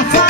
Rafa.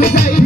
Hey.